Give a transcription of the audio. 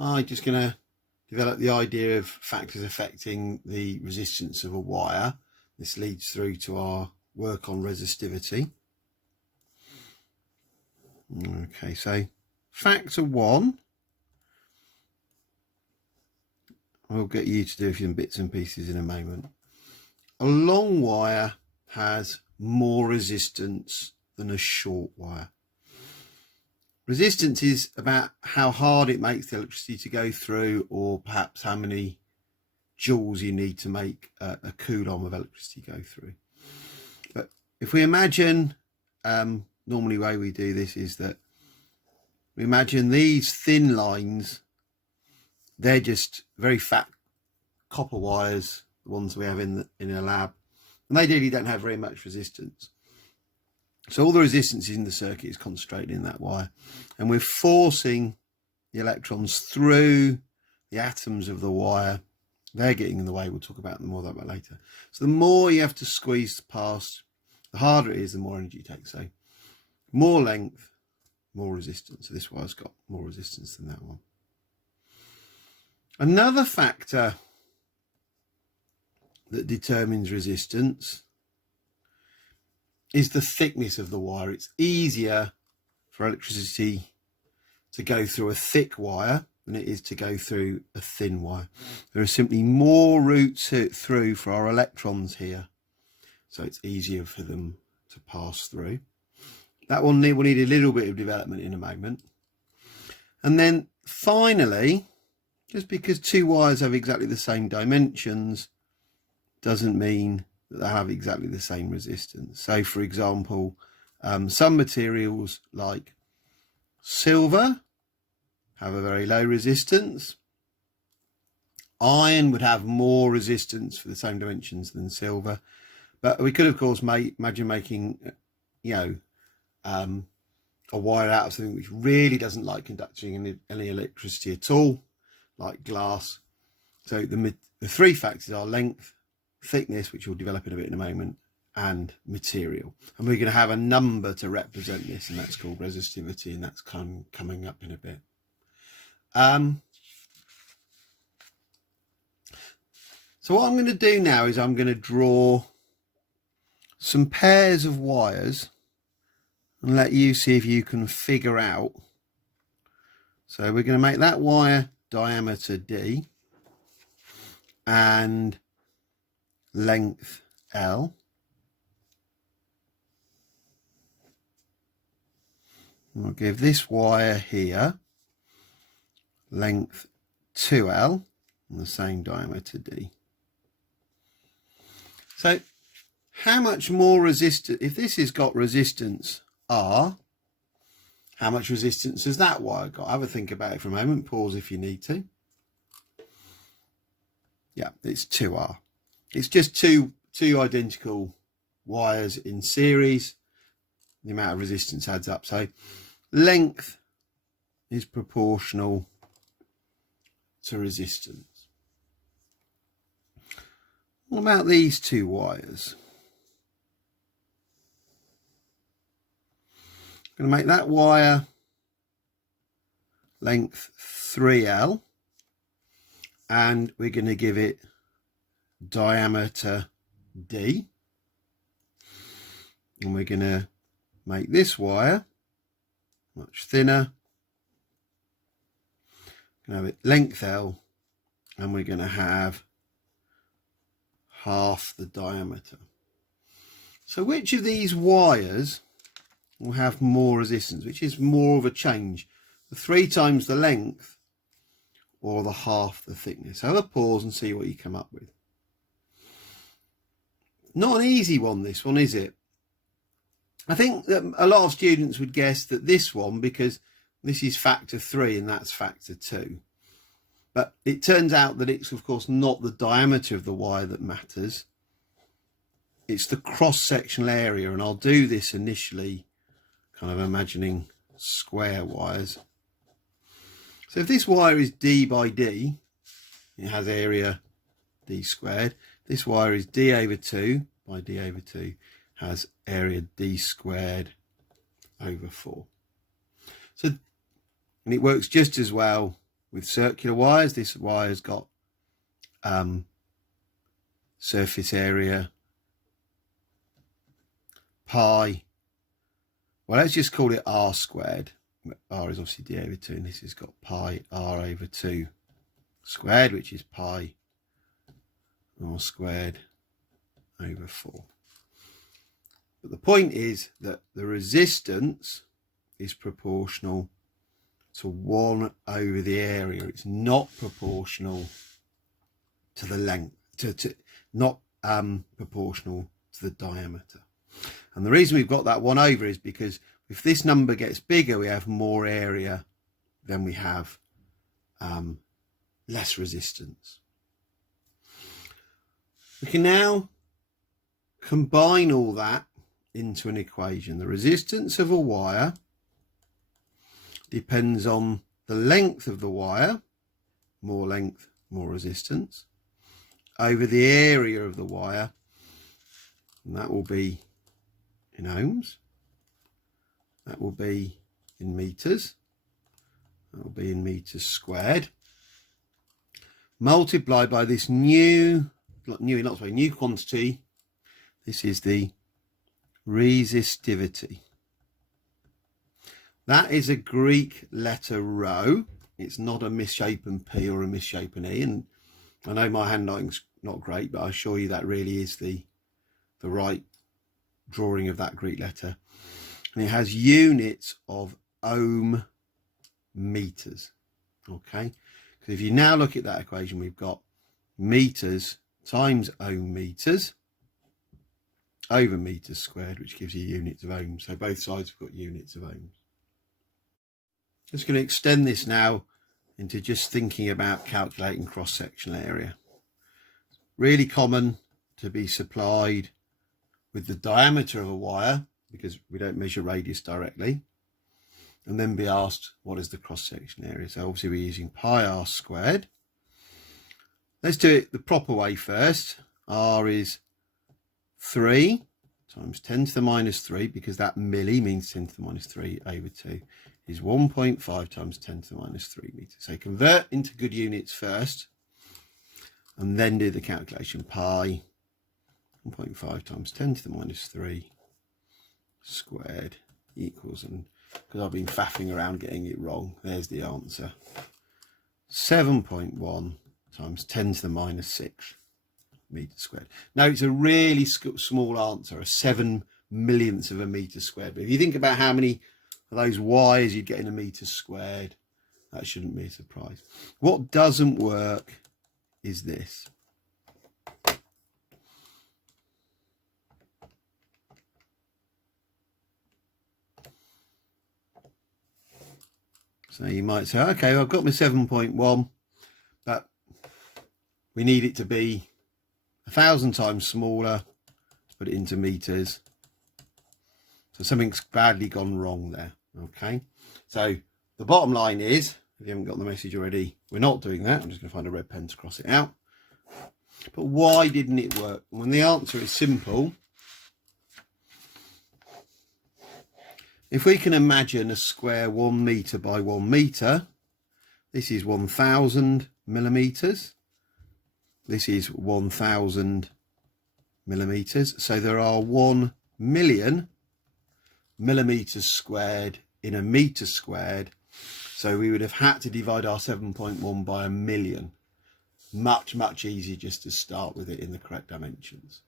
I'm just going to develop the idea of factors affecting the resistance of a wire. This leads through to our work on resistivity. Okay, so factor 1, I'll get you to do some bits and pieces in a moment. A long wire has more resistance than a short wire. Resistance is about how hard it makes the electricity to go through, or perhaps how many joules you need to make a coulomb of electricity go through. But if we imagine, normally the way we do this is that we imagine these thin lines, they're just very fat copper wires, the ones we have in a lab, and they really don't have very much resistance. So all the resistance in the circuit is concentrated in that wire, and we're forcing the electrons through the atoms of the wire. They're getting in the way. We'll talk about them more about later. So the more you have to squeeze past, the harder it is, the more energy it takes. So more length, more resistance. So this wire's got more resistance than that one. Another factor that determines resistance is the thickness of the wire. It's easier for electricity to go through a thick wire than it is to go through a thin wire. There are simply more routes through for our electrons here, so it's easier for them to pass through. That one will need a little bit of development in a moment. And then finally, just because two wires have exactly the same dimensions doesn't mean that they have exactly the same resistance. So for example, some materials like silver have a very low resistance. Iron would have more resistance for the same dimensions than silver. But we could, of course, imagine making, a wire out of something which really doesn't like conducting any electricity at all, like glass. So the three factors are length, thickness, which we'll develop in a moment, and material. And we're going to have a number to represent this, and that's called resistivity, and that's coming up in a bit. So what I'm going to do now is I'm going to draw some pairs of wires and let you see if you can figure out. So we're going to make that wire diameter D and length L. And we'll give this wire here length 2L and the same diameter D. So how much more resistance, if this has got resistance R, how much resistance has that wire got? Have a think about it for a moment, pause if you need to. Yeah, it's 2R. It's just two identical wires in series. The amount of resistance adds up. So length is proportional to resistance. What about these two wires? I'm going to make that wire length 3L, and we're going to give it diameter D, and we're going to make this wire much thinner. We're going to have it length L, and we're going to have half the diameter. So which of these wires will have more resistance? Which is more of a change? The 3 times the length or the half the thickness? Have a pause and see what you come up with. Not an easy one, this one, is it? I think that a lot of students would guess that this one, because this is factor 3 and that's factor 2. But it turns out that it's, of course, not the diameter of the wire that matters. It's the cross-sectional area, and I'll do this initially kind of imagining square wires. So if this wire is D by D, it has area D squared. This wire is D over 2 by D over 2, has area D squared over 4. So, and it works just as well with circular wires. This wire's got surface area pi. Well, let's just call it r squared. R is obviously d over 2, and this has got pi r over 2 squared, which is pi r squared over 4. But the point is that the resistance is proportional to 1 over the area. It's not proportional to the length, not proportional to the diameter. And the reason we've got that 1 over is because if this number gets bigger, we have more area than we have less resistance. We can now combine all that into an equation. The resistance of a wire depends on the length of the wire, more length, more resistance, over the area of the wire, and that will be in ohms, that will be in meters, that will be in meters squared, multiplied by this new quantity. This is the resistivity. That is a Greek letter rho. It's not a misshapen P or a misshapen E. And I know my handwriting's not great, but I assure you that really is the right drawing of that Greek letter. And it has units of ohm meters. Okay, because if you now look at that equation, we've got meters times ohm meters over meters squared, which gives you units of ohms. So both sides have got units of ohms. Just going to extend this now into just thinking about calculating cross-sectional area. Really common to be supplied with the diameter of a wire, because we don't measure radius directly, and then be asked what is the cross-sectional area. So obviously we're using pi r squared. Let's do it the proper way first. R is 3 times 10 to the minus 3, because that milli means 10 to the minus 3 over 2 is 1.5 times 10 to the minus 3 meters. So convert into good units first and then do the calculation. Pi 1.5 times 10 to the minus 3 squared equals, and because I've been faffing around getting it wrong, there's the answer, 7.1 times 10 to the minus 6 meters squared. Now it's a really small answer, a 7 millionths of a meter squared, but if you think about how many of those wires you'd get in a meter squared, that shouldn't be a surprise. What doesn't work is this. So you might say, okay, well, I've got my 7.1, but we need it to be 1,000 times smaller to put it into meters. So something's badly gone wrong there. Okay, so the bottom line is, if you haven't got the message already, we're not doing that. I'm just going to find a red pen to cross it out. But why didn't it work? When the answer is simple, if we can imagine a square 1 meter by 1 meter, this is 1,000 millimeters. This is 1,000 millimeters. So there are 1 million millimeters squared in a meter squared. So we would have had to divide our 7.1 by 1 million. Much easier just to start with it in the correct dimensions.